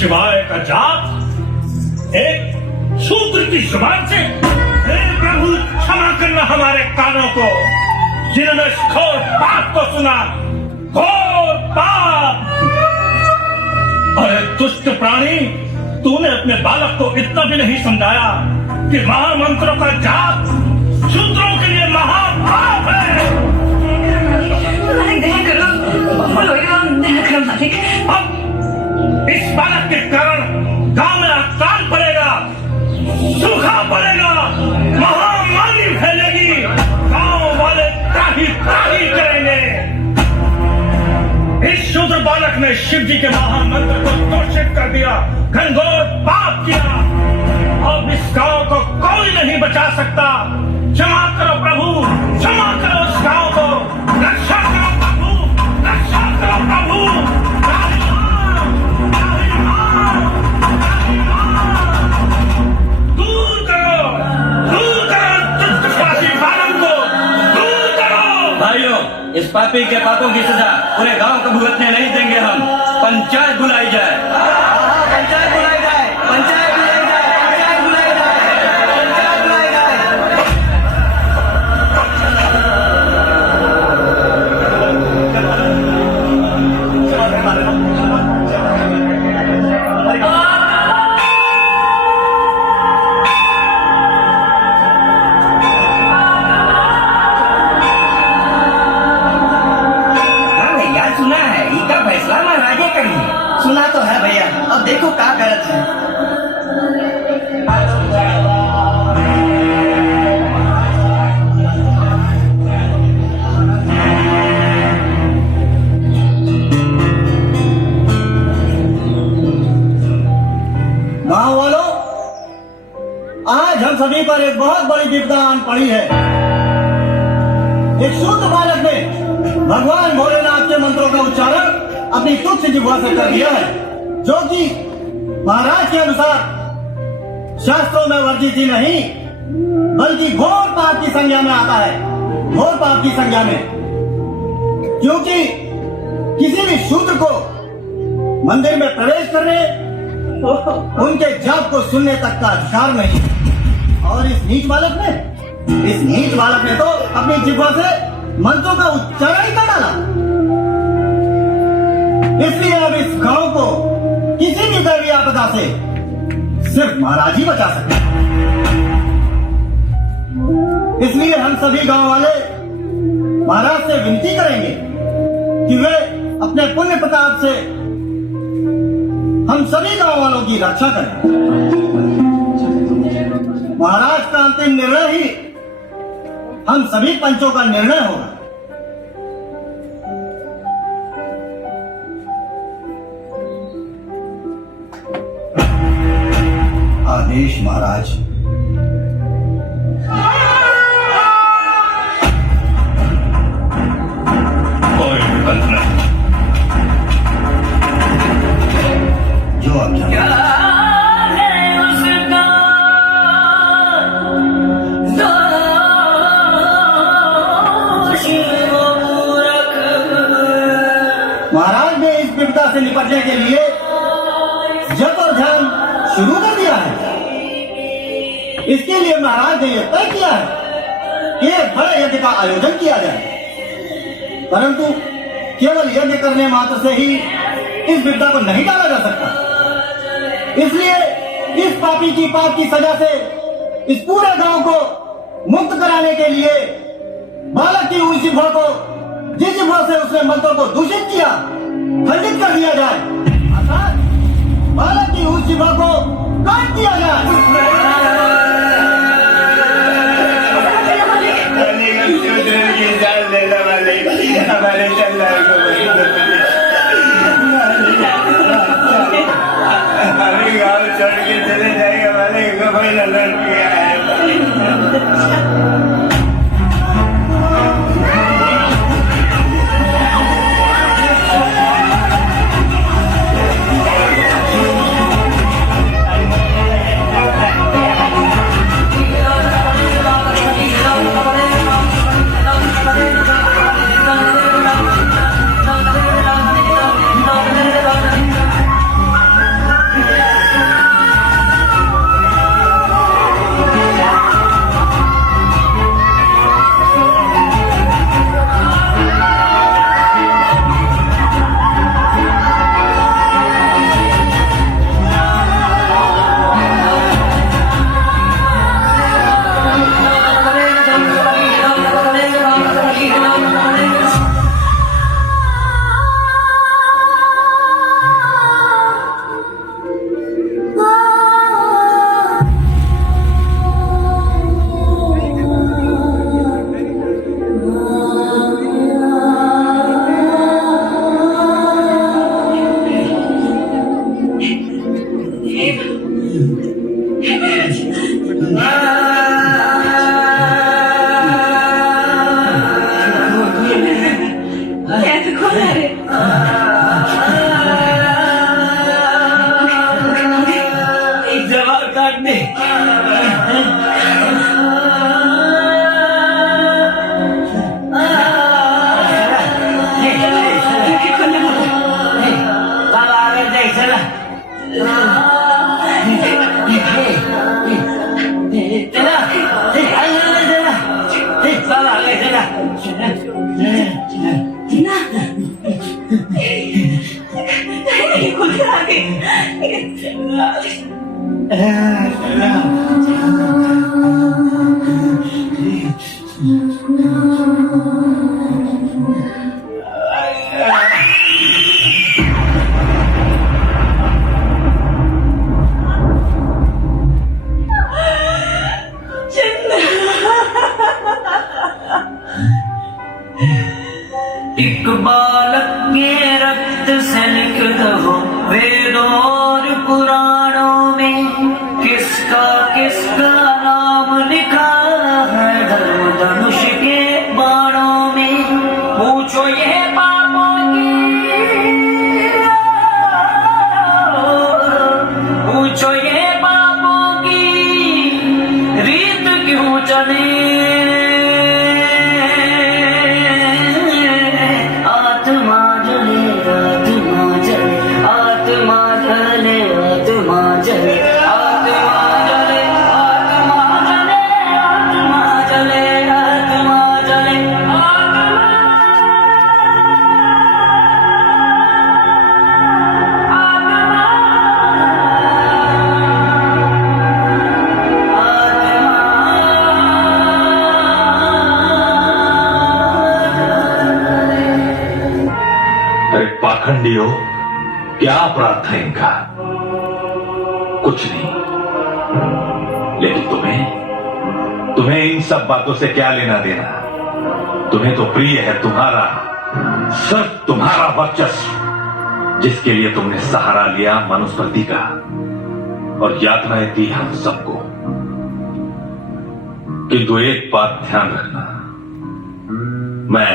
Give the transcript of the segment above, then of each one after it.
शिवाय का जाप एक शूद्र की जुबान से। हे प्रभु क्षमा करना हमारे कानों को, जिन्होंने घोर पाप को सुना, घोर पाप। अरे दुष्ट प्राणी, तूने अपने बालक को इतना भी नहीं समझाया कि महामंत्रों का जाप शूद्रों के लिए महापाप है। अब इस बालक के कारण गांव में अकाल पड़ेगा, सूखा पड़ेगा, महामारी फैलेगी, गांव वाले त्राही त्राही करेंगे। इस शूद्र बालक ने शिव जी के महामंत्र को दूषित कर दिया, घनघोर पाप किया। अब इस गांव को कोई नहीं बचा सकता। क्षमा करो प्रभु, क्षमा करो इस गांव को, रक्षा करो प्रभु, रक्षा करो प्रभु। इस पापी के पापों की सजा पूरे गांव को भुगतने नहीं देंगे हम। पंचायत बुलाई जाए, पंचायत बुलाई जाए, पंचायत बुलाई जाए, पंचायत बुलाई जाए, पंचायत बुलाई जाए। सुना तो है भैया, अब देखो क्या गलत है। गांव वालों, आज हम सभी पर एक बहुत बड़ी विपदा आन पड़ी है। एक शूद्र बालक ने भगवान भोलेनाथ के मंत्रों का उच्चारण अपनी तुच्छ जिह्वा से कर दिया है, जो कि महाराज के अनुसार शास्त्रों में वर्जित ही नहीं बल्कि घोर पाप की संज्ञा में आता है, घोर पाप की संज्ञा में। क्योंकि किसी भी शूद्र को मंदिर में प्रवेश करने, उनके जाप को सुनने तक का अधिकार नहीं। और इस नीच बालक ने तो अपनी जिह्वा से मंत्रों का उच्चारण ही कर डाला। इसलिए अब इस गांव को किसी भी दैवी आपदा से सिर्फ महाराज ही बचा सकते हैं। इसलिए हम सभी गांव वाले महाराज से विनती करेंगे कि वे अपने पुण्य प्रताप से हम सभी गांव वालों की रक्षा करें। महाराज का अंतिम निर्णय ही हम सभी पंचों का निर्णय होगा। आदेश महाराज। कोई विकल्प नहीं। जो आज्ञा। क्या है उसका दोष वो मूर्ख। महाराज ने इस विपदा से निपटने के लिए जप और ध्यान शुरू कर दिया है। इसके लिए महाराज ने यह तय किया है कि एक बड़े यज्ञ का आयोजन किया जाए, परंतु केवल यज्ञ करने मात्र से ही इस विपदा को नहीं टाला जा सकता। इसलिए इस पापी की पाप की सजा से इस पूरे गांव को मुक्त कराने के लिए बालक की उस जिह्वा को, जिस जिह्वा से उसने मंत्रों को दूषित किया, खंडित कर दिया जाए, अर्थात बालक की उस जिह्वा को काट दिया जाए। हमारे गाँव छोड़ के चले जाएगा, हमारे कोई ललन किया है। एक बालक के रक्त से लिखित हो वेदों और पुराणों में, किसका किसका नाम लिखा है धर्म धनुष के बाणों में। पूछो ये पापों की, पूछो ये पापों की रीत क्यों चले। पाखंडियों, क्या अपराध था इनका? कुछ नहीं, लेकिन तुम्हें इन सब बातों से क्या लेना देना? तुम्हें तो प्रिय है तुम्हारा, सिर्फ तुम्हारा वर्चस्व, जिसके लिए तुमने सहारा लिया मनुस्मृति का। और यातनाएं दी हम सबको, किंतु एक बात ध्यान रखना, मैं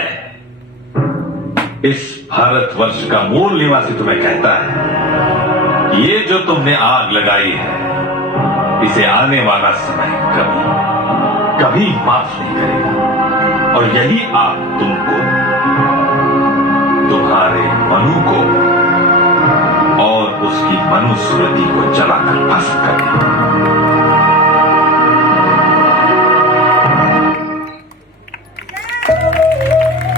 इस भारतवर्ष का मूल निवासी तुम्हें कहता है, ये जो तुमने आग लगाई है, इसे आने वाला समय कभी माफ नहीं करेगा। और यही आग तुमको, तुम्हारे मनु को और उसकी मनुस्मृति को जलाकर भस्म करेगी।